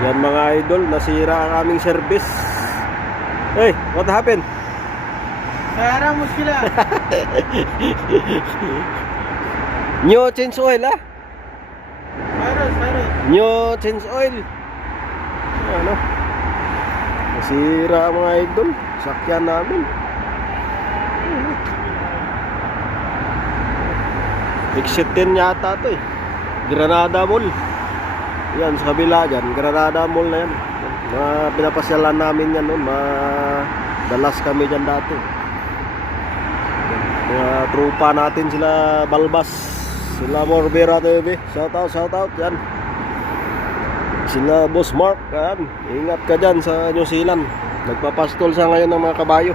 Yan mga idol, nasira ang aming service. Hey, what happened? Sayara muskila. New change oil ah. Virus, virus. New change oil. Ano? Nasira mga idol. Sakyan namin. Exit din yata to eh. Granada Mall. Yan, sa kabila dyan. Granada Mall na yan. Mga pinapasyalan namin yan noon. Madalas kami dyan dati. Mga trupa natin sila Balbas. Sila Morbera TV. Shout out, shout out. Yan. Sila Boss Mark. Yan. Ingat ka dyan sa New Zealand. Nagpapastol sa ngayon ng mga kabayo.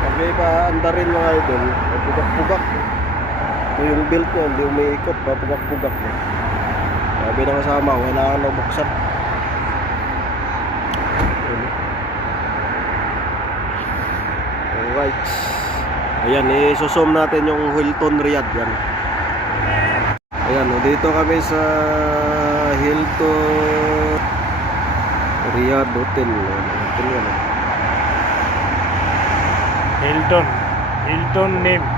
Pag pa anda rin mga idol, pugak-pugak. Ito yung belt niya, hindi umiikot, papugak-pugak niya. Sabi ng kasama, wala kang nabuksan. Alright. Ayan, isusum natin yung Hilton Riyadh yan. Ayan, o, dito kami sa Hilton Riyadh Hotel. Oh. Hilton. Hilton name.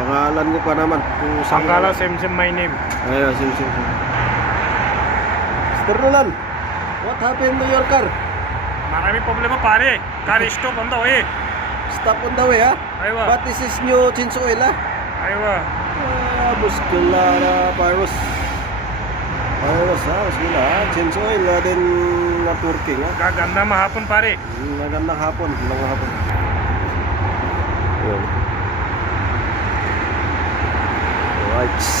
Pangalan ko pa naman. Kung Sangala same same my name. Ayun, sim, sim, sim. Mr. Roland, what happened to your car? Marami problema pare. Car stop on the way. Stop on the way, ha? Aywa. But this is new change oil, ha? Aywa. Ah, muskila na virus. Virus, ha? Muskila, ha? Change oil, na din not working, ha? Gaganda mahapon pare. Magandang hapon, magandang hapon. Ayun. Alright.